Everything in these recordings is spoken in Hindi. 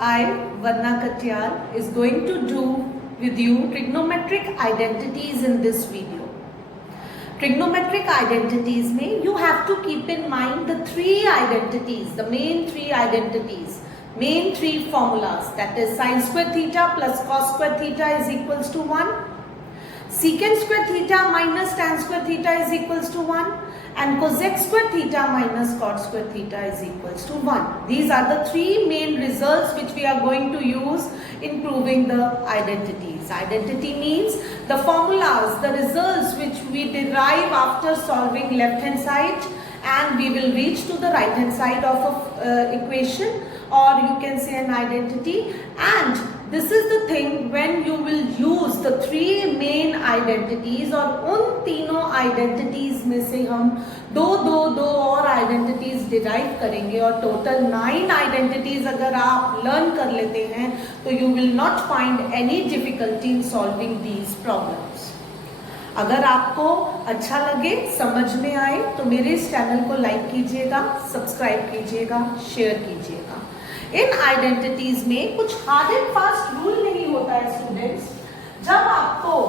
I, Varna Katyal, is going to do with you trigonometric identities in this video. Trigonometric identities में you have to keep in mind the three identities, the main three identities, main three formulas, that is sin square theta plus cos square theta is equals to 1, secant square theta minus tan square theta is equals to 1, and cosec square theta minus cot square theta is equals to 1. These are the three main results which we are going to use in proving the identities. Identity means the formulas, the results which we derive after solving left hand side and we will reach to the right hand side of a equation, or you can say an identity. And this is the thing when you will use the three main identities, और उन तीनों identities में से हम दो और identities derive करेंगे, और total 9 identities अगर आप learn कर लेते हैं तो you will not find any difficulty in solving these problems. अगर आपको अच्छा लगे, समझ में आए तो मेरे इस चैनल को लाइक कीजिएगा, सब्सक्राइब कीजिएगा, शेयर कीजिएगा. इन आइडेंटिटीज में कुछ हार्ड एंड फास्ट रूल नहीं होता है स्टूडेंट्स. जब आपको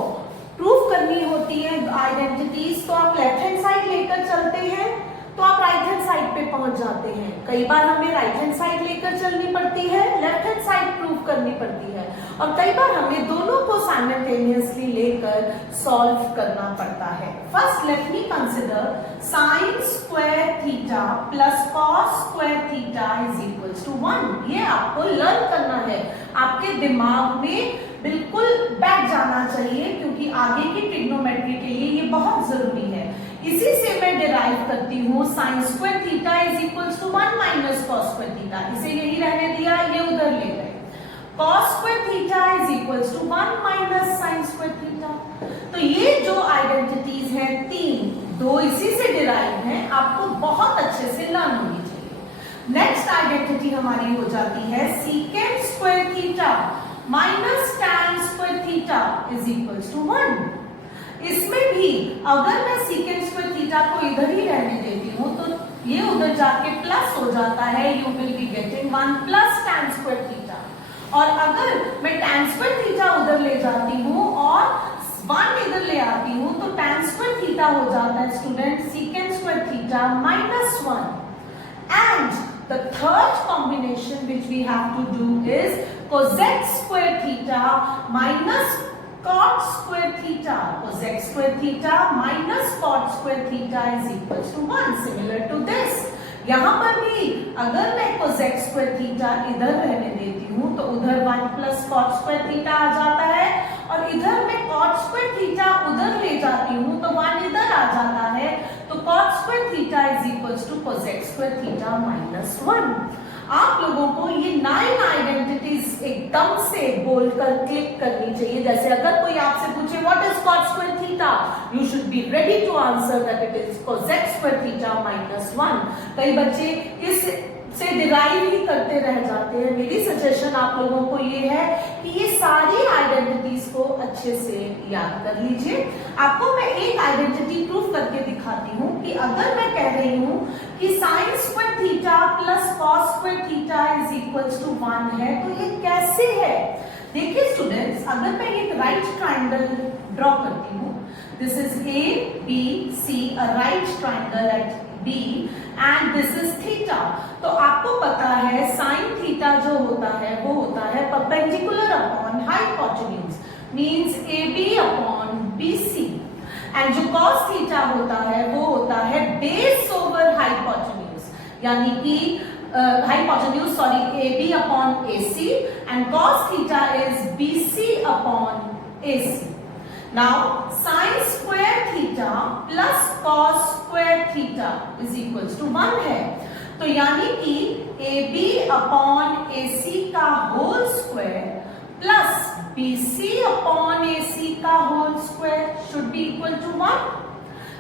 प्रूफ करनी होती है आइडेंटिटीज तो आप लेफ्ट हैंड साइड लेकर चलते हैं तो आप राइट हैंड साइड पे पहुंच जाते हैं. कई बार हमें राइट हैंड साइड लेकर चलनी पड़ती है, लेफ्ट हैंड साइड प्रूफ करनी पड़ती है, और कई बार हमें दोनों को साइमल्टेनियसली लेकर सॉल्व करना पड़ता है. First let me consider sine square theta plus cos square theta is equals to 1. ये आपको लर्न करना है, आपके दिमाग में बिल्कुल बैठ जाना चाहिए, क्योंकि आगे की ट्रिग्नोमेट्री के लिए ये बहुत जरूरी है. इसी से मैं डिराइव करती हूँ sine square theta is equals to 1 minus cos square theta. इसे यही रहने दिया, ये उधर ले गए. Cos square theta is equals to 1 minus sine square theta. तो ये जो आइडेंटिटीज हैं तीन, दो इसी से डिराइव हैं, आपको बहुत अच्छे से लर्न होनी चाहिए. नेक्स्ट आइडेंटिटी हमारी हो जाती है secant square theta minus tan square theta is equals to 1. इसमें भी अगर मैं सीकेंट स्क्वायर थीटा को इधर ही रहने देती हूँ तो ये उधर जाके प्लस हो जाता है. You will be getting 1 plus tan square theta. और अगर मैं टैन स्क्वायर थीटा उधर ले जाती हूँ और 1 इधर ले आती हूँ तो टैन स्क्वायर थीटा हो जाता है student secant square theta minus 1. And the third combination which we have to do is cosec square theta minus cot square theta. Cosec square theta minus cot square theta is equals to 1. Similar to this. यहाँ पर भी अगर मैं cosec square theta इधर रहने देती हूँ तो उधर 1 plus cot square theta आ जाता है, और इधर मैं cot square theta उधर ले जाती हूँ तो 1 इधर आ जाता है. तो cot square theta is equals to cosec square theta minus 1. आप लोगों को ये 9 आइडेंटिटीज एकदम से बोलकर क्लिक करनी चाहिए. जैसे अगर कोई आपसे पूछे what is cot square theta, you should be ready to answer that it is cosec square theta minus 1. कई बच्चे इस से डिराइव ही करते रह जाते हैं. मेरी सजेशन आप लोगों को ये है कि ये सारी आइडेंटिटीज को अच्छे से याद कर लीजिए. आपको मैं एक आइडेंटिटी प्रूफ करके दिखाती हूँ कि अगर मैं कह रही हूँ कि sine square theta plus cos square theta is equals to 1 है तो ये कैसे है. देखिए स्टूडेंट्स, अगर मैं एक राइट ट्राइंगल ड्रॉ करती हूँ, this is A B C, a right triangle at B and this is theta. तो आपको पता है sin theta जो होता है वो होता है perpendicular upon hypotenuse, means AB upon BC. and जो cos theta होता है वो होता है base over hypotenuse, यानी कि hypotenuse AB upon AC, and cos theta is BC upon AC. Now sin square theta plus cos square theta is equals to 1 है. तो यानी कि AB upon AC का whole square plus BC upon AC का whole square should be equal to 1.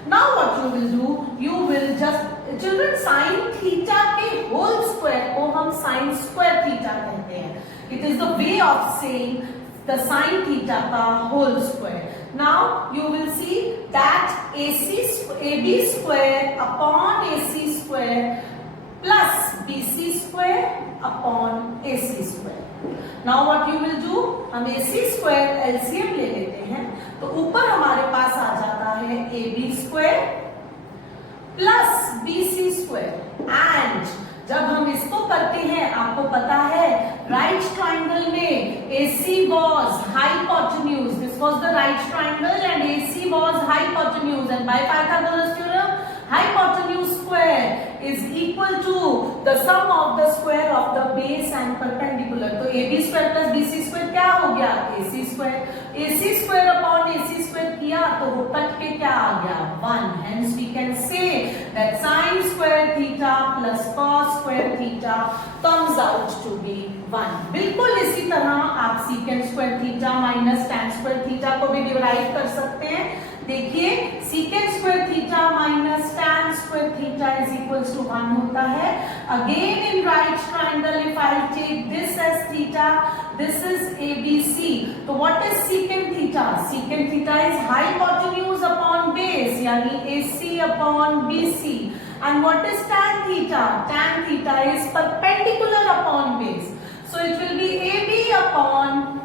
Now what you will do, you will just children sin theta के whole square को हम sin square theta कहते हैं. It is the way of saying the sin theta का whole square. Now you will see that AB square upon AC square plus BC square upon AC square. Now what you will do, हम AC square LCM ले लेते हैं, तो ऊपर हमारे पास आ जाता है AB square plus BC square, and जब हम इसको करते हैं, आपको पता है राइट ट्राइंगल में AC was hypotenuse, this was the right triangle and AC was hypotenuse, and by Pythagoras theorem hypotenuse square is equal to the sum of the square of the base and perpendicular. तो AB square plus BC square क्या हो गया, AC square. AC square upon AC square किया तो वो कट के क्या आ गया, 1. Hence we can say that sin square theta plus cos square theta comes out to be 1. बिल्कुल इसी तरह आप secant square theta minus tan square theta को भी डिराइव कर सकते हैं. देखिए secant square theta minus tan square theta is equals to 1 होता है. Again in right triangle, if I take this as theta, this is ABC. तो what is secant theta? Secant theta is hypotenuse upon base, यानी AC upon BC. And what is tan theta? Tan theta is perpendicular upon base. So it will be AB upon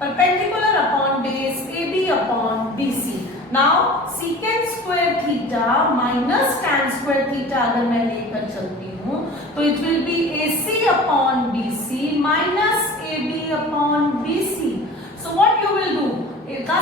perpendicular upon base, AB upon BC. Now secant square theta minus tan square theta अगर मैं लेकर चलती हूँ तो it will be AC upon BC minus AB upon BC. So what you will do? इसका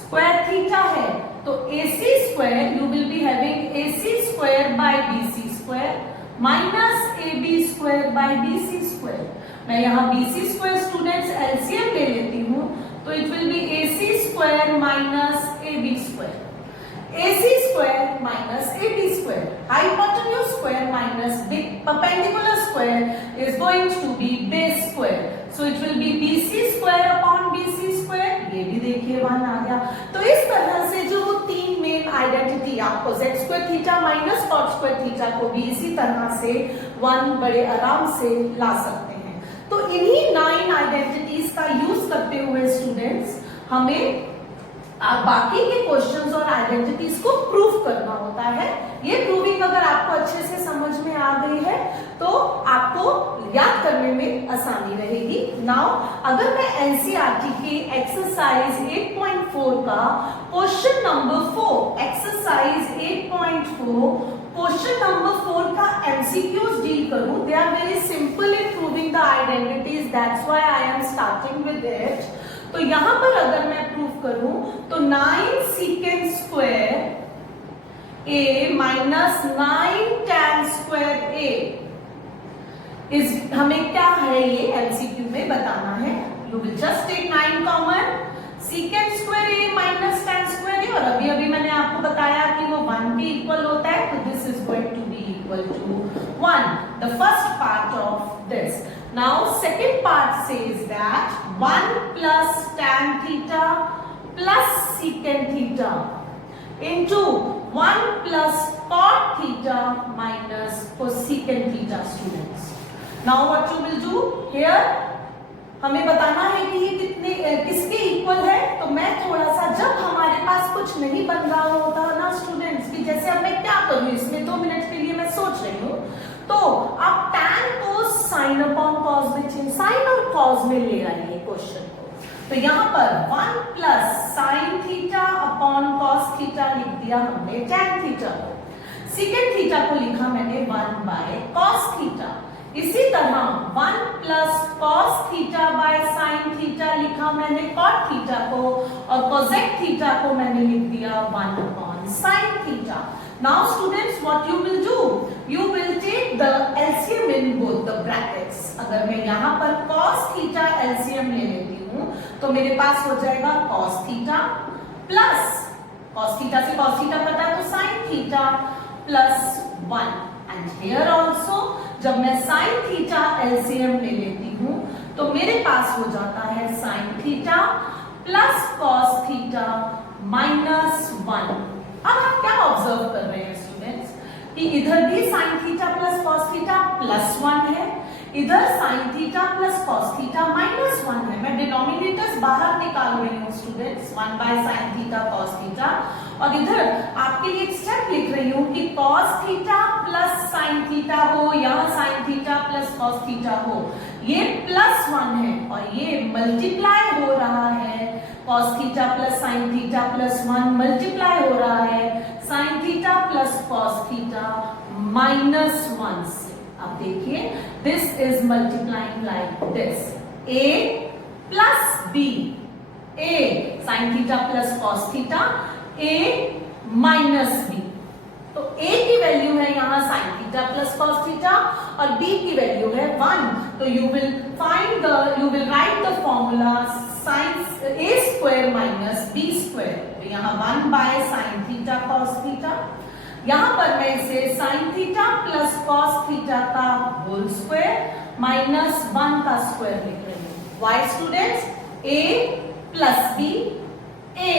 square theta है तो AC square you will be having AC square by BC square minus AB square by BC square. मैं यहाँ BC square students LCM ले लेती हूँ तो it will be AC square minus AB square. AC square minus AB square. Hypotenuse square minus perpendicular square is going to be base square. So it will be BC square upon BC square. ये भी देखिए 1 आ गया. तो इस तरह से जो तीन मेन आइडेंटिटी आपको z square theta minus cot square theta को भी इसी तरह से 1 बड़े आराम से ला सकते हैं. तो इन्हीं 9 आइडेंटिटीज का यूज करते हुए स्टूडेंट्स हमें बाकी के क्वेश्चंस और आइडेंटिटीज को प्रूव करना होता है. ये प्रूविंग अगर आपको अच्छे से समझ में आ गई है तो आपको याद करने में आसानी रहेगी. नाउ अगर मैं एनसीईआरटी के एक्सरसाइज 8.4 का question number 4, exercise 8.4 question number 4 का एमसीक्यूज डील करूं, they are very simple in proving the identities, that's why I am starting with it. तो यहां पर अगर मैं प्रूव करूं तो 9 secant square a minus 9 tan square a इस हमें क्या है ये एमसीक्यू में बताना है. You will just take 9 common, secant square a minus tan square a, और अभी अभी मैंने आपको बताया कि वो 1 के इक्वल होता है तो this is going to be equal to 1. The first part of this. Now second part says that 1 plus tan theta plus secant theta into 1 plus cot theta minus cosecant theta students. Now what you will do here, हमें बताना है कि ये कितने किसके इक्वल है. तो मैं थोड़ा सा जब हमारे पास कुछ नहीं बन रहा होता ना स्टूडेंट्स कि जैसे अब मैं क्या करूं, इसमें 2 मिनट के लिए मैं सोच रही हूँ, तो आप tan को साइन अपॉन कॉस में चेंज, साइन और कॉस में ले आइए क्वेश्चन को. तो यहाँ पर 1 plus sine theta upon cos theta लिख दिया हमने tan थीटा को. सेकेंड थीटा को लिखा मैंने 1 बाय कॉस थीटा. इसी तरह 1 plus cos theta by sine theta लिखा मैंने कॉट थीटा को, और कोसेक थीटा को मैंने लिख दिया 1 upon sine theta. Now students what you will do, you will take the LCM in both the brackets. अगर मैं यहाँ पर cos theta LCM ले लेती हूँ तो मेरे पास हो जाएगा cos theta plus cos theta से cos theta पता है तो sin theta plus 1. And here also जब मैं sin theta LCM ले लेती हूँ तो मेरे पास हो जाता है sin theta plus cos theta minus 1. अब आप क्या ऑब्जर्व कर रहे हैं स्टूडेंट्स कि इधर भी sin theta plus cos theta plus 1 है, इधर sin theta plus cos theta minus 1 है. मैं डिनोमिनेटर्स बाहर निकाल रही हूँ students, 1 by sin theta cos theta, और इधर आपके लिए एक स्टेप लिख रही हूँ कि cos थीटा प्लस थीटा हो, यहाँ sign theta plus cos theta हो, ये +1 है और ये मल्टीप्लाई हो रहा है cos theta plus sign theta plus 1 multiply हो रहा है sign theta plus cos theta -1 से। अब देखिए this is multiplying like this, a plus b, a sign theta plus cos theta, a minus b। तो a की वैल्यू है यहाँ sign theta plus cos theta और b की वैल्यू है 1। तो you will write the formula sine a square minus b square. तो यहाँ 1 by sine theta cos theta, यहाँ पर मैं इसे sine theta plus cos theta का होल स्क्वायर माइनस 1 का स्क्वायर लिख रही हूँ। Why students, a plus b, a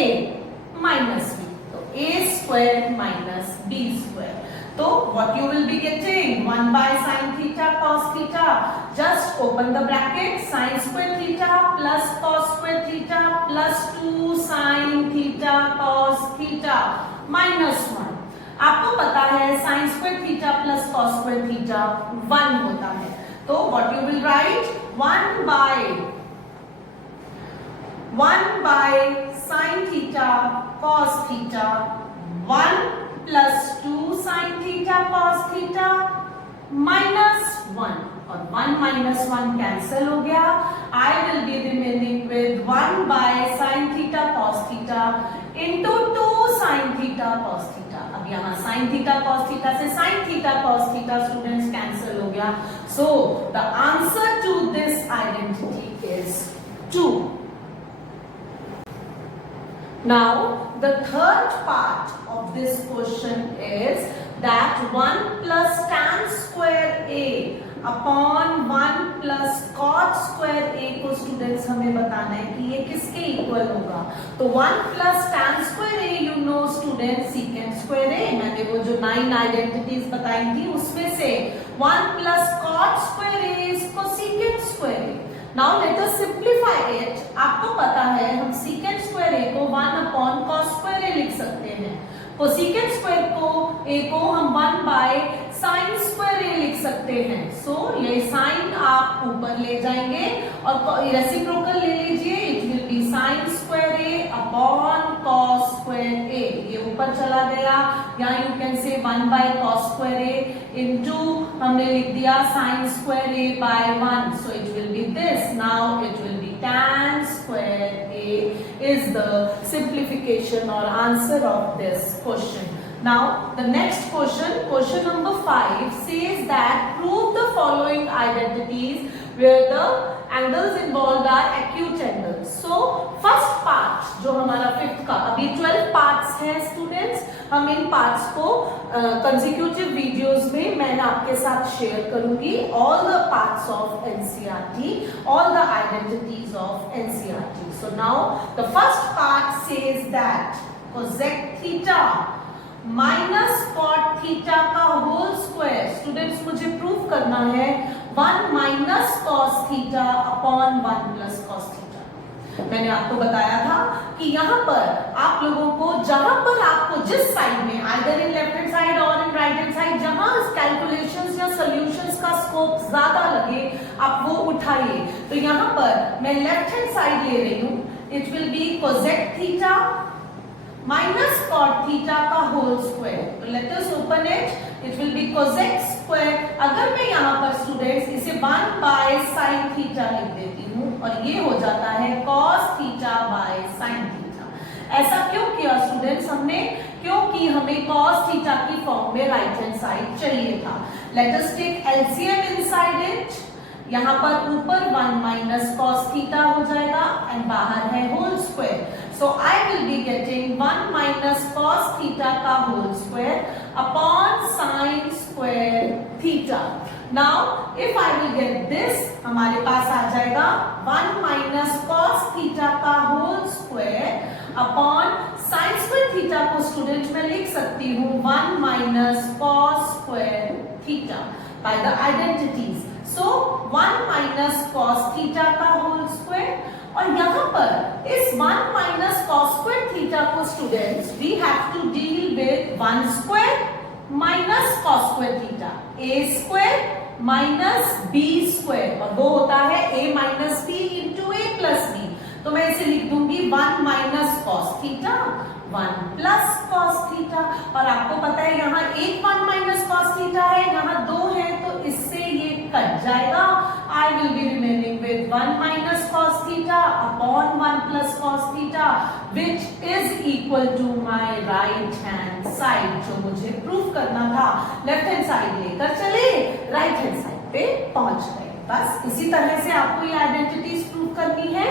minus b, तो a square minus b square. तो what you will be getting 1 by sin theta cos theta, just open the bracket, sin square theta plus cos square theta plus 2 sin theta cos theta minus 1। आपको पता है sin square theta plus cos square theta 1 होता है, तो what you will write 1 by sin theta cos theta 1 plus 2 sin theta cos theta minus 1, और 1 minus 1 कैंसिल हो गया। I will be remaining with 1 by sin theta cos theta into 2 sin theta cos theta। अब यहाँ sin theta cos theta से sin theta cos theta students cancel हो गया। So the answer to this identity is 2। Now the third part of this question is that 1 plus tan square a upon 1 plus cot square a को स्टूडेंट्स हमें बताना है कि ये किसके इक्वल होगा। तो 1 plus tan square a you know students secant square a, मैंने वो जो 9 आइडेंटिटीज बताई थी उसमें से 1 plus cot square a is cosecant square a। Now let us simplify it। आपको पता है हम secant square a को 1 upon cos square a लिख सकते हैं, cosecant square को a को हम 1 by sin square a लिख सकते हैं। So ये sin आप ऊपर ले जाएंगे और रेसिप्रोकल ले लीजिए, it will be sin square a upon cos square a, ये ऊपर चला गया। यहाँ you can say 1 by cos square a into हमने लिख दिया sin square a by 1, so it will be this। Now it will be tan square a is the simplification or answer of this question। Now the next question number 5 says that prove the following identities where the angles involved are acute angles। So first part जो हमारा फिफ्थ का, अभी 12 पार्ट्स हैं स्टूडेंट्स, हम इन पार्ट्स को कंसेक्यूटिव वीडियोस में मैं आपके साथ शेयर करूंगी। All the parts of NCERT, all the identities of NCERT. So now the first part says that cosec theta minus cot theta का होल स्क्वायर, स्टूडेंट्स मुझे प्रूव करना है 1 minus cos theta upon 1 plus cos theta. मैंने आपको बताया था कि यहाँ पर आप लोगों को जहां पर आपको जिस साइड में either in left hand side और इन राइट हैंड साइड जहां कैलकुलेशंस या सॉल्यूशंस का स्कोप ज्यादा लगे आप वो उठाइए। तो यहाँ पर मैं लेफ्ट हैंड साइड ले रही हूँ, it will be cosec theta minus cot theta का होल स्क्वायर। तो let us open it, it will be cosec square. अगर मैं यहाँ पर स्टूडेंट्स इसे 1 बाय साइन थीटा लिख देती हूँ और ये हो जाता है cos theta by sine theta. ऐसा क्यों किया स्टूडेंट्स हमने? क्योंकि हमें कॉस थीटा की फॉर्म में राइट हैंड साइड चाहिए था। Let us take LCM inside it. यहाँ पर ऊपर 1 माइनस कॉस थीटा हो जाएगा एंड बाहर है whole square. So I will be getting 1 minus cos theta का whole square upon sin square theta। Now if I will get this, हमारे पास आ जाएगा 1 minus cos theta का whole square upon sin square theta को स्टूडेंट में लिख सकती हूँ 1 minus cos square theta by the identities। So 1 minus cos theta का whole square, और यहाँ पर इस 1 माइनस कॉस स्क्वायर थीटा को students we have to deal with 1 square minus cos square theta, A square minus B square, और वो होता है a minus B into A plus B. तो मैं इसे लिख दूंगी 1 minus cos theta 1 plus cos theta. और आपको पता है यहाँ एक 1 माइनस कॉस थीटा है, यहाँ 2 है, तो इससे ये कट जाएगा। I will be remaining with 1 minus cos theta upon 1 plus cos theta, which is equal to my right hand side, जो मुझे प्रूव करना था। लेफ्ट हैंड साइड लेकर चले, राइट हैंड साइड पे पहुंच गए। बस इसी तरह से आपको ये आइडेंटिटीज प्रूव करनी है।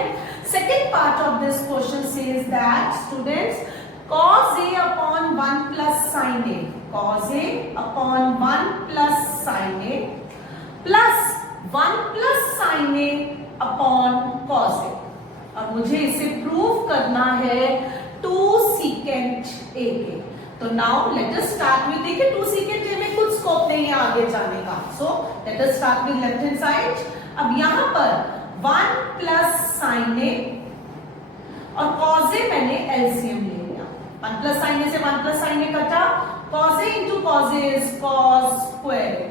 Second part of this question says that students cos a upon 1 plus sin a, cos a upon 1 plus sin a plus 1 plus sin a upon cos a, और मुझे इसे प्रूव करना है 2 secant a के। तो now let us start with, देखिए 2 secant a में कुछ स्कोप नहीं है आगे जाने का। So let us start with left hand side. अब यहां पर 1 प्लस sin a और cos a मैंने एलसीएम ले लिया। 1 प्लस sin a से 1 प्लस sin a कटा, cos a into cos a is cos square a,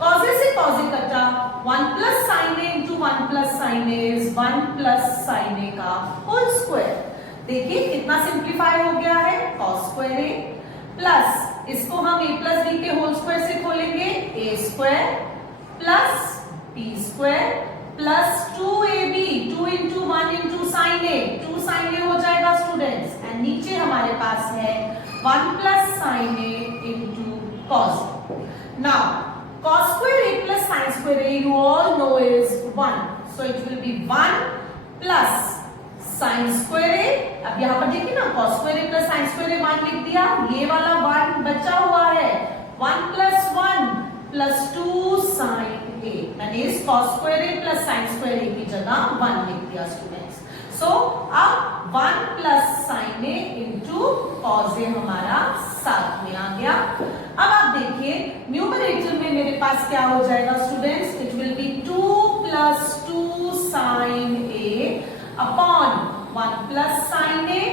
cos a से cos a कटा, 1 plus sin a into 1 plus sin a is 1 plus sin a का होल स्क्वायर। देखिए कितना सिंप्लीफाई हो गया है, cos स्क्वायर a प्लस इसको हम a प्लस b के होल स्क्वायर से खोलेंगे, a square plus b square plus 2ab, 2 into 1 into sine a, 2 sine a हो जाएगा स्टूडेंट्स, एंड नीचे हमारे पास है 1 plus sine a into cos. Now cos square a plus sin square a you all know is 1, so it will be 1 plus sin square a। अब यहाँ पर देखिए ना cos square a plus sin square a 1 लिख दिया, ये वाला 1 बचा हुआ है, 1 plus 1 plus 2 sin a, मैंने इस cos square a plus sin square a की जगह 1 लिख दिया स्टूडेंट्स। सो अब 1 plus sin a into cos a हमारा साथ में आ गया। अब आप देखिए न्यूमरेटर में मेरे पास क्या हो जाएगा students, it will B 2 plus 2 sin a upon 1 plus sin a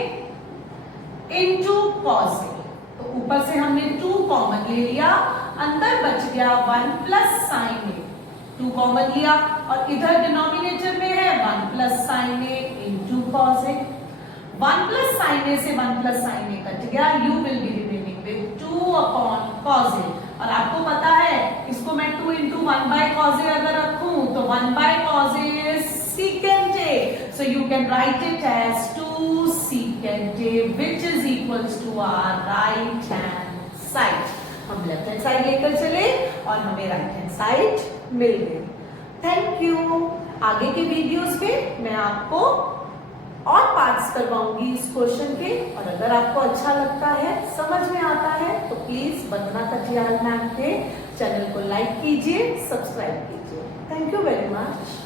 into cos a। तो ऊपर से हमने 2 कॉमन ले लिया, अंदर बच गया 1 plus sin a, 2 कॉमन लिया, और इधर डिनोमिनेटर में है 1 plus sin a into cos a। 1 plus sin a से 1 plus sin a कट गया, you will be remaining with 2 upon cos a। और आपको पता है इसको मैं 2 into 1 by cos a अगर रखूं तो 1 by cos a is secant a, so you can write it as 2 secant a which is equals to our right hand side। हम लेफ्ट हैंड साइड लेकर चले और हमें राइट हैंड साइड मिल गई। Thank you. आगे के वीडियोस में मैं आपको और पार्ट्स करवाऊंगी इस क्वेश्चन के, और अगर आपको अच्छा लगता है, समझ में आता है, तो प्लीज वंदना कटियाल मैम के चैनल को लाइक कीजिए, सब्सक्राइब कीजिए। Thank you very much.